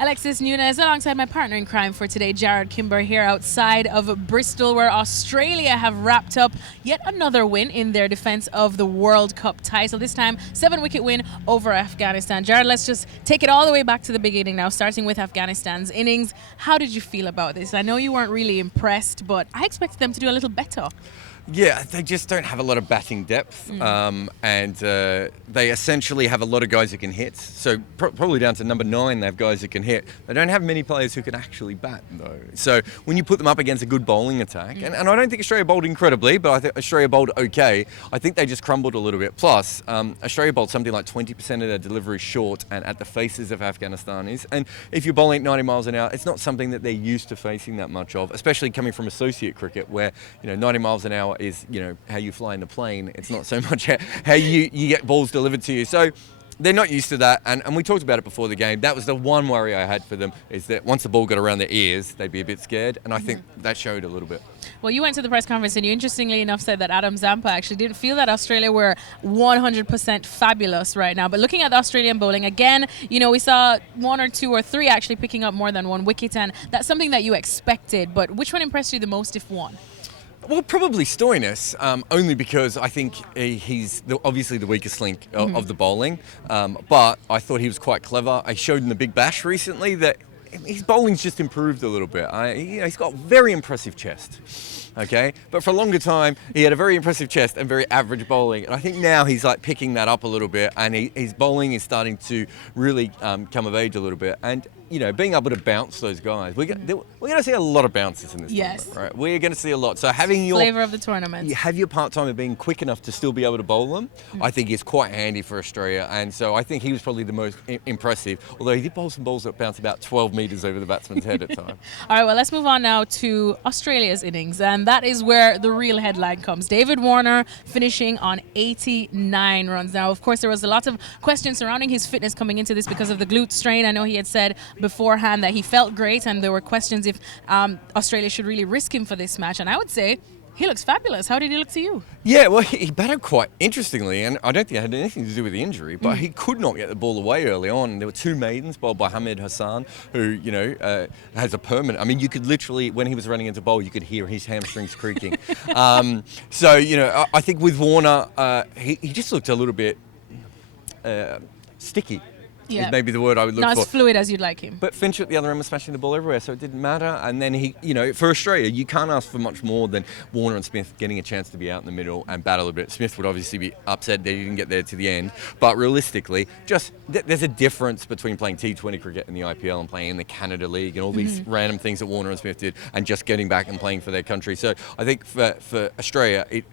Alexis Nunes alongside my partner in crime for today, Jarrod Kimber, here outside of Bristol, where Australia have wrapped up yet another win in their defense of the World Cup title. This time, 7-wicket win over Afghanistan. Jarrod, let's just take it all the way back to the beginning now, starting with Afghanistan's innings. How did you feel about this? I know you weren't really impressed, but I expected them to do a little better. Yeah, they just don't have a lot of batting depth, and they essentially have a lot of guys who can hit. So probably down to number 9, they have guys who can hit. They don't have many players who can actually bat, though. So when you put them up against a good bowling attack, and I don't think Australia bowled incredibly, but I think Australia bowled okay. I think they just crumbled a little bit. Plus, Australia bowled something like 20% of their delivery short and at the faces of Afghanistanis. And if you're bowling at 90 miles an hour, it's not something that they're used to facing that much of, especially coming from associate cricket, where 90 miles an hour is how you fly in a plane. It's not so much how you get balls delivered to you. So they're not used to that, and we talked about it before the game. That was the one worry I had for them, is that once the ball got around their ears, they'd be a bit scared, and I think that showed a little bit. Well, you went to the press conference and you interestingly enough said that Adam Zampa actually didn't feel that Australia were 100% fabulous right now. But looking at the Australian bowling, again, we saw 1 or 2 or 3 actually picking up more than 1 wicket, and that's something that you expected. But which one impressed you the most, if one? Well, probably Stoinis, only because I think he's obviously the weakest link of the bowling. But I thought he was quite clever. I showed in the Big Bash recently that his bowling's just improved a little bit. He's got very impressive chest. Okay, but for a longer time, he had a very impressive chest and very average bowling. And I think now he's like picking that up a little bit, and his bowling is starting to really come of age a little bit. And being able to bounce those guys, we're going to see a lot of bounces in this tournament, right? We're going to see a lot. So having your flavor of the tournament, you have your part-timer being quick enough to still be able to bowl them, I think is quite handy for Australia. And so I think he was probably the most impressive, although he did bowl some balls that bounced about 12 metres over the batsman's head at times. All right, well, let's move on now to Australia's innings, and that is where the real headline comes. David Warner finishing on 89 runs. Now, of course, there was a lot of questions surrounding his fitness coming into this because of the glute strain. I know he had said beforehand that he felt great, and there were questions if Australia should really risk him for this match, and I would say he looks fabulous. How did he look to you? Yeah, well, he batted quite interestingly, and I don't think it had anything to do with the injury, but he could not get the ball away early on. There were 2 maidens bowled by Hamid Hassan, who, has a permanent... I mean, you could literally, when he was running into bowl, you could hear his hamstrings creaking. I think with Warner, he just looked a little bit sticky. Yeah. Is maybe the word I would look for. Not as fluid as you'd like him. But Finch at the other end was smashing the ball everywhere, so it didn't matter. And then he, for Australia, you can't ask for much more than Warner and Smith getting a chance to be out in the middle and bat a little bit. Smith would obviously be upset that he didn't get there to the end. But realistically, there's a difference between playing T20 cricket in the IPL and playing in the Canada League and all these random things that Warner and Smith did, and just getting back and playing for their country. So I think for Australia, it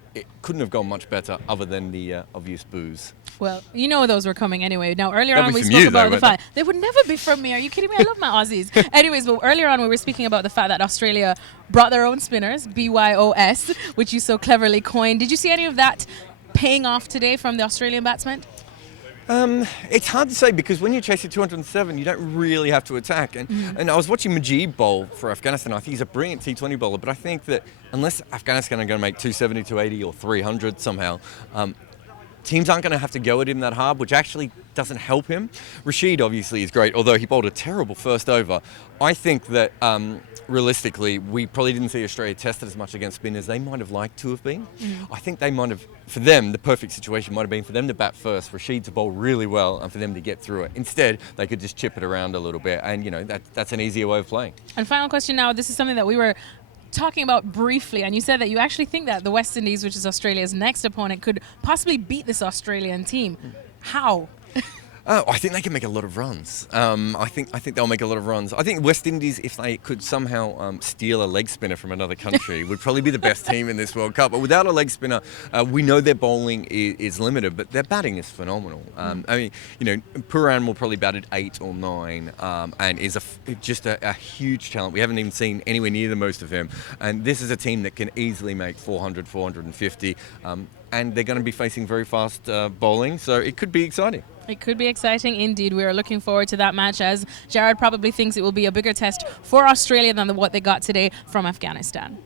couldn't have gone much better other than the obvious boos. Well, those were coming anyway. Now, earlier on we spoke about the fact they would never be from me. Are you kidding me? I love my Aussies. Anyways, but earlier on we were speaking about the fact that Australia brought their own spinners, BYOS, which you so cleverly coined. Did you see any of that paying off today from the Australian batsmen? It's hard to say, because when you're chasing 207, you don't really have to attack. And I was watching Majid bowl for Afghanistan. I think he's a brilliant T20 bowler, but I think that unless Afghanistan are going to make 270, 280 or 300 somehow, teams aren't going to have to go at him that hard, which actually doesn't help him. Rashid obviously is great, although he bowled a terrible first over. I think that realistically, we probably didn't see Australia tested as much against spinners they might have liked to have been. I think they might have, for them, the perfect situation might have been for them to bat first, Rashid to bowl really well, and for them to get through it. Instead, they could just chip it around a little bit, and that's an easier way of playing. And final question now, this is something that we were talking about briefly, and you said that you actually think that the West Indies, which is Australia's next opponent, could possibly beat this Australian team. How? I think they can make a lot of runs. I think they'll make a lot of runs. I think West Indies, if they could somehow steal a leg spinner from another country, would probably be the best team in this World Cup. But without a leg spinner, we know their bowling is limited, but their batting is phenomenal. Pooran will probably bat at 8 or 9, and is just a huge talent. We haven't even seen anywhere near the most of him. And this is a team that can easily make 400, 450. And they're going to be facing very fast bowling, so it could be exciting. It could be exciting indeed. We are looking forward to that match, as Jarrod probably thinks it will be a bigger test for Australia than what they got today from Afghanistan.